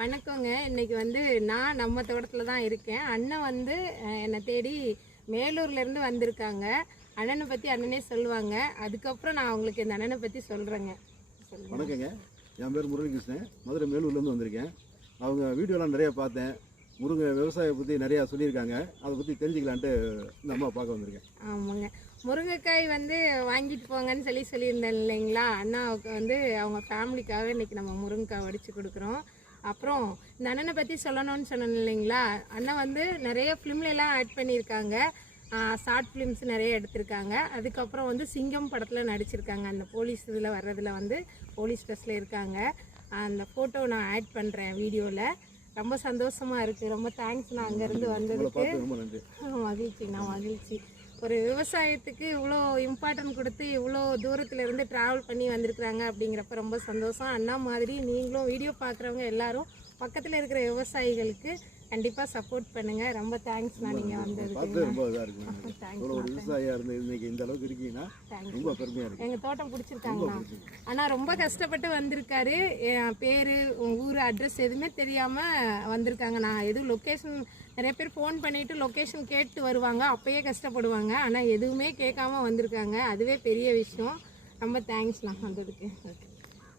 வணக்கங்க. இன்னைக்கு வந்து நான் நம்ம தோட்டத்தில் தான் இருக்கேன். அண்ணன் வந்து என்னை தேடி மேலூர்லேருந்து வந்திருக்காங்க. அண்ணனை பற்றி அண்ணனே சொல்லுவாங்க. அதுக்கப்புறம் நான் அவங்களுக்கு இந்த அண்ணனை பற்றி சொல்கிறேங்க. வணக்கங்க, என் பேர் முரளிகிருஷ்ணன். மதுரை மேலூர்லேருந்து வந்திருக்கேன். அவங்க வீடியோலாம் நிறையா பார்த்தேன். முருங்கை விவசாயம் பற்றி நிறையா சொல்லியிருக்காங்க. அதை பற்றி தெரிஞ்சுக்கலான்ட்டு இந்த அம்மா பார்க்க வந்திருக்கேன். ஆமாங்க, முருங்கைக்காய் வந்து வாங்கிட்டு போங்கன்னு சொல்லியிருந்தேன் இல்லைங்களா. அண்ணாவுக்கு வந்து அவங்க ஃபேமிலிக்காக இன்றைக்கி நம்ம முருங்கைக்காய் வடித்து கொடுக்குறோம். அப்புறம் இந்த அண்ணனை பற்றி சொல்லணும்னு சொன்னேன் இல்லைங்களா. அண்ணன் வந்து நிறைய ஃபிலிம்லாம் ஆட் பண்ணியிருக்காங்க. ஷார்ட் ஃபிலிம்ஸ் நிறைய எடுத்திருக்காங்க. அதுக்கப்புறம் வந்து சிங்கம் படத்தில் நடிச்சிருக்காங்க. அந்த போலீஸ் இதில் வர்றதில் வந்து போலீஸ் ட்ரெஸ்ஸில் இருக்காங்க. அந்த ஃபோட்டோ நான் ஆட் பண்ணுறேன் வீடியோவில். ரொம்ப சந்தோஷமாக இருக்குது. ரொம்ப தேங்க்ஸ் நான் அங்கேருந்து வந்ததுக்கு. மகிழ்ச்சி. ஒரு விவசாயத்துக்கு இவ்வளோ இம்பார்ட்டன்ட் கொடுத்து இவ்வளோ தூரத்துலேருந்து ட்ராவல் பண்ணி வந்திருக்கிறாங்க அப்படிங்கிறப்ப ரொம்ப சந்தோஷம். அண்ணா மாதிரி நீங்களும் வீடியோ பார்க்குறவங்க எல்லாரும் பக்கத்தில் இருக்கிற விவசாயிகளுக்கு கண்டிப்பாக சப்போர்ட் பண்ணுங்கள். ரொம்ப தேங்க்ஸ் நான் நீங்கள் வந்ததுக்கு. எங்கள் தோட்டம் பிடிச்சிருக்காங்கண்ணா. ஆனால் ரொம்ப கஷ்டப்பட்டு வந்திருக்காரு. என் பேர் ஊர் அட்ரஸ் எதுவுமே தெரியாமல் வந்திருக்காங்க. நான் எதுவும் லொக்கேஷன் நிறைய பேர் ஃபோன் பண்ணிவிட்டு லொக்கேஷன் கேட்டு வருவாங்க, அப்போயே கஷ்டப்படுவாங்க. ஆனால் எதுவுமே கேட்காம வந்திருக்காங்க. அதுவே பெரிய விஷயம். ரொம்ப தேங்க்ஸ் நான் வந்ததுக்கு.